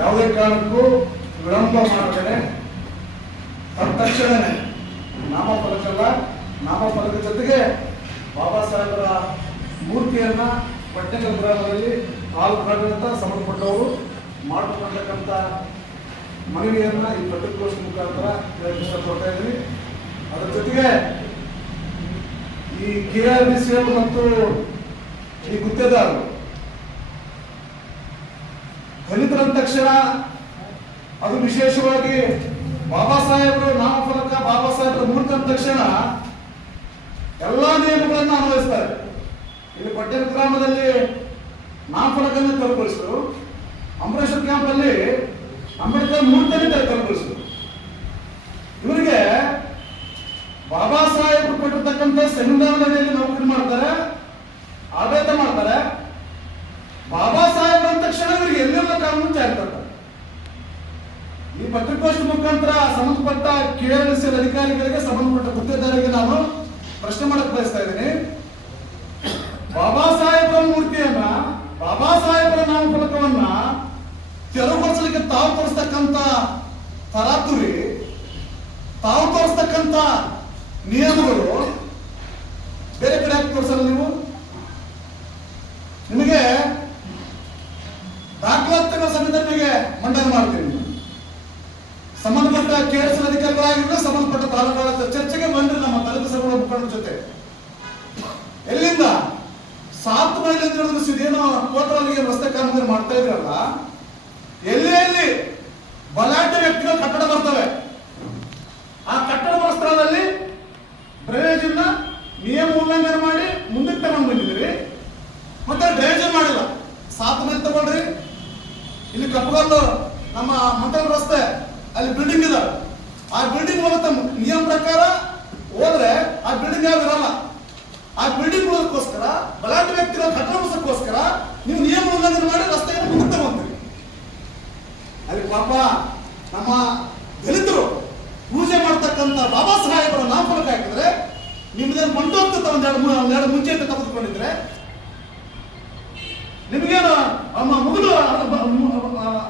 ಯಾವುದೇ ಕಾರಣಕ್ಕೂ ವಿಳಂಬ ಮಾಡದೆ ತಕ್ಷಣನೇ ನಾಮಫಲಕಲ್ಲ, ನಾಮಫಲಕ ಜೊತೆಗೆ ಬಾಬಾ ಸಾಹೇಬರ ಮೂರ್ತಿಯನ್ನ ಪಟ್ಟಣದ ಗ್ರಾಮದಲ್ಲಿ ಪಾಲ್ಗೊಳ್ಳುವಂತ ಸಂಬಂಧಪಟ್ಟವರು ಮಾಡಿಕೊಂಡಂತ ಮನವಿಯನ್ನ ಈ ಪತ್ರಿಕೋಷ್ಠಿ ಮುಖಾಂತರ ಇಷ್ಟಪಡ್ತಾ ಇದ್ವಿ. ಅದರ ಜೊತೆಗೆ ಈ KRBC ಮತ್ತು ಈ ಗುತ್ತೇದಾರರು ದಲಿತರಂದ ತಕ್ಷಣ ಅದು ವಿಶೇಷವಾಗಿ ಬಾಬಾ ಸಾಹೇಬರು ನಾಮಫಲಕ, ಬಾಬಾ ಸಾಹೇಬರ ಮೂರ್ತಿ ಅಂದ ತಕ್ಷಣ ಎಲ್ಲಾ ನಿಯಮಗಳನ್ನು ಅನ್ವಯಿಸ್ತಾರೆ. ಇಲ್ಲಿ ಪಟ್ಟಣ ಗ್ರಾಮದಲ್ಲಿ ನಾಮಫಲಕನ್ನು ತೆರವುಗೊಳಿಸಿದ್ರು, ಅಂಬರೀಶ್ವರ ಕ್ಯಾಂಪ್ ಅಲ್ಲಿ ಅಂಬೇಡ್ಕರ್ ಮೂರ್ತಿಯನ್ನು ತೆರವುಗೊಳಿಸಿದ್ರು. ಇವರಿಗೆ ಬಾಬಾ ಸಾಹೇಬರು ಕೊಟ್ಟಿರ್ತಕ್ಕಂಥ ಸಂವಿಧಾನದಲ್ಲಿ ನೌಕರಿ ಮಾಡ್ತಾರೆ, ಆಡಳಿತ ಮಾಡ್ತಾರೆ. ಬಾಬಾ ಸಾಹೇಬ್ ಅಂದ ತಕ್ಷಣ ಇವರಿಗೆ ಎಲ್ಲೆಲ್ಲ ಕಾನೂನು ಜಾರಿ ತರ್ತಾರೆ. ಈ ಪತ್ರಿಕೋಷ್ಠಿ ಮುಖಾಂತರ ಸಂಬಂಧಪಟ್ಟ KRBC ಅಧಿಕಾರಿಗಳಿಗೆ, ಸಂಬಂಧಪಟ್ಟ ಗುತ್ತೇದಾರರಿಗೆ ನಾನು ಪ್ರಶ್ನೆ ಮಾಡಕ್ ಬಯಸ್ತಾ ಇದ್ದೀನಿ. ಬಾಬಾ ಸಾಹೇಬರ ಮೂರ್ತಿಯನ್ನ, ಬಾಬಾ ಸಾಹೇಬರ ನಾಮಫಲಕವನ್ನ ತೆರವುಗೊಳಿಸಲಿಕ್ಕೆ ತಾವು ತೋರಿಸ್ತಕ್ಕಂಥ ತರಾತುರಿ, ತಾವು ತೋರಿಸ್ತಕ್ಕಂಥ ನಿಯಮಗಳು ಬೇರೆ ಕಡೆ ಯಾಕೆ ತೋರಿಸಲ್ಲ? ನೀವು ನಿಮಗೆ ದಾಖಲಾತಿಗಳ ಸಮಿತಿಗೆ ಮಂಡನೆ ಮಾಡ್ತೀವಿ. ಸಂಬಂಧಪಟ್ಟ KRBC ಅಧಿಕಾರಿಗಳಾಗಿದ್ರೆ ಸಂಬಂಧಪಟ್ಟ ತಾಲೂಕುಗಳ ಚರ್ಚೆಗೆ ಬಂದ್ರೆ ನಮ್ಮ ದಲಿತ ಸಂಘಗಳ ಮುಖಂಡರ ಜೊತೆ ಎಲ್ಲಿಂದ 7 ಮೈಲಿಂದ ಇದೇನೋ ಕೋಟರಲ್ಲಿಗೆ ರಸ್ತೆ ಕಾಮಗಾರಿ ಮಾಡ್ತಾ ಇದ್ರಲ್ಲ, ಎಲ್ಲಿ ಬಲಾಢ್ಯ ವ್ಯಕ್ತಿಗಳು ಕಟ್ಟಡ ಬರ್ತವೆ. ಆ ಕಟ್ಟಡ ಬರೋ ಸ್ಥಳದಲ್ಲಿ ಡ್ರೈನೇಜ್ ನಿಯಮ ಉಲ್ಲಂಘನೆ ಮಾಡಿ ಮುಂದಕ್ಕೆ ತಗೊಂಡು ಬಂದಿದ್ದೀರಿ. ಮತ್ತೆ ಡ್ರೈನೇಜ್ ಮಾಡಿಲ್ಲ. 7 ಮೈಲಿ ತಗೊಳ್ರಿ. ಇಲ್ಲಿ ಕಪ್ಪಗಲ್ಲು ನಮ್ಮ ಮಂಟಲ್ ರಸ್ತೆ ಅಲ್ಲಿ ಬಿಲ್ಡಿಂಗ್ ಇದೆ. ಆ ಬಿಲ್ಡಿಂಗ್ ಹೋಗುತ್ತೆ ನಿಯಮ ಪ್ರಕಾರ ಹೋದ್ರೆ ಆ ಬಿಲ್ಡಿಂಗ್ ಯಾವ ಇರಲ್ಲ. ಆ ಬಿಲ್ಡಿಂಗ್ ಉಳಿದಕ್ಕೋಸ್ಕರ ಬಲಾಢ್ಯ ವ್ಯಕ್ತಿಗಳ ಕಟ್ಟಡ ಉಳಿಸೋಕ್ಕೋಸ್ಕರ ನೀವು ನಿಯಮ ಉಲ್ಲಂಘನೆ ಮಾಡಿ ರಸ್ತೆಯನ್ನು ಮುಂದಕ್ಕೆ ತಗೊಂತೀರಿ. ಅಲ್ಲಿ ಪಾಪ ನಮ್ಮ ದಲಿತರು ಪೂಜೆ ಮಾಡ್ತಕ್ಕಂಥ ಬಾಬಾ ಸಾಹೇಬರ ನಾಮಫಲಕ ಹಾಕಿದ್ರೆ ನಿಮ್ದೇನು ಬಂಟು ಅಂತ ಒಂದೆರಡು ಮುಂಚೆ ಅಂತ ತೆಗೆದುಕೊಂಡಿದ್ರೆ ನಿಮ್ಗೇನು ಮುಗಿದು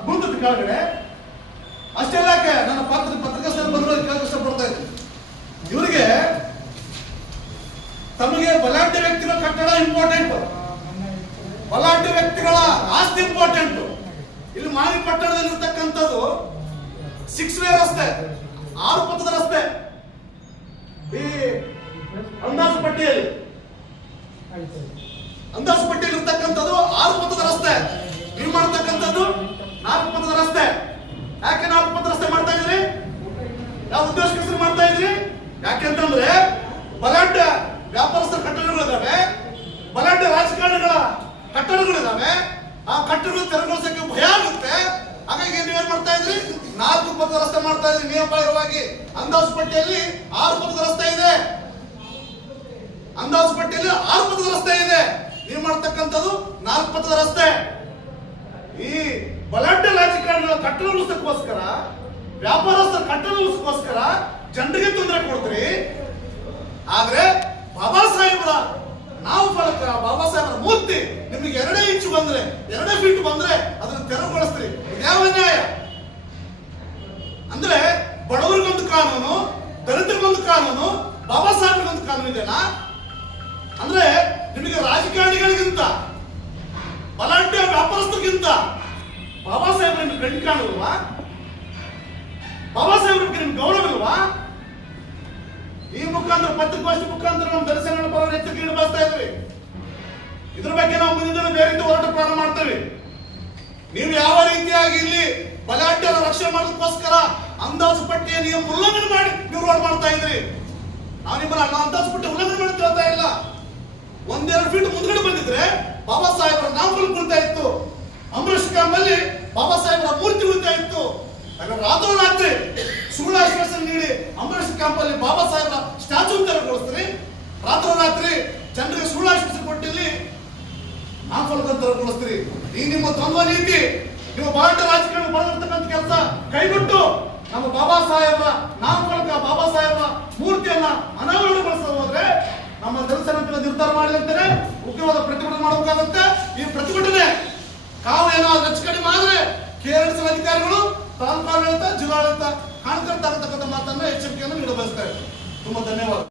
ಬುಂದದ ಕೆಳಗಡೆ ಅಷ್ಟೆಲ್ಲ ನನ್ನ ಪತ್ರಿಕಾ ಬಂದ್ರು ಕೇಳಕ್ಕೆ ಇಷ್ಟಪಡ್ತಾ ಇದ್ದೀನಿ. ಇವರಿಗೆ ತಮಗೆ ಬಲಾಢ್ಯ ವ್ಯಕ್ತಿಗಳ ಕಟ್ಟಡ ಇಂಪಾರ್ಟೆಂಟ್, ಬಲಾಢ್ಯ ವ್ಯಕ್ತಿಗಳ ಆಸ್ತಿ ಇಂಪಾರ್ಟೆಂಟ್. ಇಲ್ಲಿ ಮಾರಿ ಪಟ್ಟಣದಲ್ಲಿ ಇರ್ತಕ್ಕಂಥದ್ದು 6 ವೇ ರಸ್ತೆ, 6 ಪಥದ ರಸ್ತೆ. ಈ ಅಂದಾಜು ಪಟ್ಟಿಯಲ್ಲಿ ಇರ್ತಕ್ಕಂಥದ್ದು 6 ಪಥದ ರಸ್ತೆ. ನೀವು ಮಾಡ್ತಕ್ಕಂಥದ್ದು 4 ಪಥದ ರಸ್ತೆ. ಯಾಕೆ 4 ಪಥದ ರಸ್ತೆ ಮಾಡ್ತಾ ಇದ್ರಿ? ಯಾವ ಉದ್ದೇಶಕ್ಕೋಸ್ಕರ ಮಾಡ್ತಾ ಇದ್ರಿ? ಯಾಕೆಂತಂದ್ರೆ ಬಲಾಢ್ಯ ವ್ಯಾಪಾರಸ್ಥರ ಕಟ್ಟಡಗಳಿದಾವೆ, ಬಲಾಢ್ಯ ರಾಜಕಾರಣಿಗಳ ಕಟ್ಟಡಗಳಿದಾವೆ. ಆ ಕಟ್ಟಡಗಳು ತೆರವುಗೊಳಿಸಕ್ಕೆ ಭಯ ಆಗುತ್ತೆ. ಹಾಗಾಗಿ ನೀವೇನ್ ಮಾಡ್ತಾ ಇದ್ರಿ? 4 ಪಥದ ರಸ್ತೆ ಮಾಡ್ತಾ ಇದ್ರಿ. ನಿಯಮಬಾಹಿರವಾಗಿ ಅಂದಾಜು ಪಟ್ಟಿಯಲ್ಲಿ 6 ಪಥದ ರಸ್ತೆ ಇದೆ. ಅಂದಾಜು ಪಟ್ಟಿಯಲ್ಲಿ 6 ಪಥದ ರಸ್ತೆ ಇದೆ. ನೀವು ಮಾಡ್ತಕ್ಕಂಥದ್ದು 4 ಪಥದ ರಸ್ತೆ. ಈ ಬಲಾಢ್ಯ ರಾಜಕಾರಣಿಗಳ ಕಟ್ಟಡ ಉಳಿಸೋಕ್ಕೋಸ್ಕರ, ವ್ಯಾಪಾರಸ್ಥರ ಕಟ್ಟಡ ಉಳಿಸೋಕ್ಕೋಸ್ಕರ ಜನರಿಗೆ ತೊಂದರೆ ಕೊಡ್ತೀರಿ. ಆದ್ರೆ ಬಾಬಾ ಸಾಹೇಬರ ನಾಮಫಲಕ, ಬಾಬಾ ಸಾಹೇಬರ ಮೂರ್ತಿ ನಿಮಗೆ 2 ಇಂಚು ಬಂದ್ರೆ, 2 ಫೀಟ್ ಬಂದ್ರೆ ಅದನ್ನು ತೆರವುಗೊಳಿಸ್ತೀರಿ. ಯಾವ ನ್ಯಾಯ? ಅಂದ್ರೆ ಬಡವರಿಗೊಂದು ಕಾನೂನು, ದಲಿತರಿಗೊಂದು ಕಾನೂನು, ಬಾಬಾ ಸಾಹೇಬರಿಗೊಂದು ಕಾನೂನು ಇದೆನಾ? ಅಂದ್ರೆ ನಿಮಗೆ ರಾಜಕಾರಣಿಗಳಿಗಿಂತ, ಬಲಾಢ್ಯ ವ್ಯಾಪಾರಸ್ಥರಿಗಿಂತ ಬಾಬಾ ಸಾಹೇಬ್ರ ನಿಮ್ಗೆ ಗಂಟು ಕಾಣಲ್ವಾ? ಬಾಬಾ ಸಾಹೇಬ್ರ ಬಗ್ಗೆ ನಿಮ್ಗೆ ಗೌರವವಿಲ್ವಾ? ಈ ಮುಖಾಂತರ, ಪತ್ರಿಕೋಷ್ಠಿ ಮುಖಾಂತರ ನಮ್ಮ ದಲಿತ ಸಂಘಟನೆ ಪರವಾಗಿ ಎಚ್ಚರಿಕೆ ನೀಡಬಯಸ್ತಾ ಇದ್ವಿ. ಇದ್ರ ಬಗ್ಗೆ ನಾವು ಮುಂದಿನ ಬೇರೆ ರೀತಿ ಹೋರಾಟ ಪ್ರಾರಂಭ ಮಾಡ್ತೇವೆ. ನೀವು ಯಾವ ರೀತಿಯಾಗಿ ಇಲ್ಲಿ ಬಲಾಢ್ಯರ ರಕ್ಷಣೆ ಮಾಡೋದಕ್ಕೋಸ್ಕರ ಅಂದಾಜು ಪಟ್ಟಿಯ ನಿಯಮ ಉಲ್ಲಂಘನೆ ಮಾಡಿ ನೀವು ಹೋರಾಟ ಮಾಡ್ತಾ ಇದ್ರಿ. ನಾವು ನಿಮ್ಮನ್ನ ಅಂದಾಜು ಪಟ್ಟಿ ಉಲ್ಲಂಘನೆ ಮಾಡಿ ಕೇಳ್ತಾ ಇಲ್ಲ. 1-2 ಫೀಟ್ ಮುಂದ್ಗಡೆ ಬಂದಿದ್ರೆ ಬಾಬಾ ಸಾಹೇಬರ ನಾಮಫಲಕ ಉಳಿತಾ ಇತ್ತು, ಅಂಬರೀಶ್ ಕ್ಯಾಂಪಲ್ಲಿ ಬಾಬಾ ಸಾಹೇಬರ ಮೂರ್ತಿ ಉಳಿತಾ ಇತ್ತು. ರಾತ್ರೋರಾತ್ರಿ ಸುಳ್ಳು ಆಶ್ವಾಸನೆ ನೀಡಿ ಅಂಬರೀಶ್ ಕ್ಯಾಂಪಲ್ಲಿ ಬಾಬಾ ಸಾಹೇಬರ ಸ್ಟ್ಯಾಚ್ಯೂ ತೆರವುಗೊಳಿಸ್ತೀರಿ. ರಾತ್ರೋರಾತ್ರಿ ಜನರಿಗೆ ಸುಳ್ಳು ಆಶ್ವಾಸನೆ ಕೊಟ್ಟಿಲ್ಲಿ ನಾಮಫಲಕ ತೆರವುಗೊಳಿಸ್ತೀರಿ. ಈ ನಿಮ್ಮ ದ್ವಂದ್ವ ನೀತಿ, ನಿಮ್ಮ ಬಲಾಢ್ಯ ರಾಜಕಾರಣ ಬರೆದಿರ್ತಕ್ಕಂಥ ಕೆಲಸ ಕೈಬಿಟ್ಟು ನಮ್ಮ ಬಾಬಾ ಸಾಹೇಬರ ನಾಮಫಲಕ, ಬಾಬಾ ಸಾಹೇಬರ ಮೂರ್ತಿಯನ್ನ ಅನಾವರಣಗೊಳಿಸ ಹೋದ್ರೆ ನಮ್ಮ ದಲಿತ ಸಂಘಟನೆ ನಿರ್ಧಾರ ಮಾಡಿದಂತೆ ಉಗ್ರವಾದ ಪ್ರತಿಭಟನೆ ಮಾಡಬೇಕಾಗುತ್ತೆ. ಈ ಪ್ರತಿಭಟನೆ ಕಾವು ಏನಾದ್ರು ಹೆಚ್ಚು ಕಡಿಮೆ ಆದ್ರೆ KRBC ಮೇಲಧಿಕಾರಿಗಳು, ತಾಲೂಕಾಡಳಿತ, ಜಿಲ್ಲಾಡಳಿತ ಕಾಣ್ಕೊಳ್ತಾ ಮಾತನ್ನ ಎಚ್ಚರಿಕೆಯನ್ನು ನೀಡ ಬಯಸ್ತಾ ಇದ್ದಾರೆ. ತುಂಬಾ ಧನ್ಯವಾದ.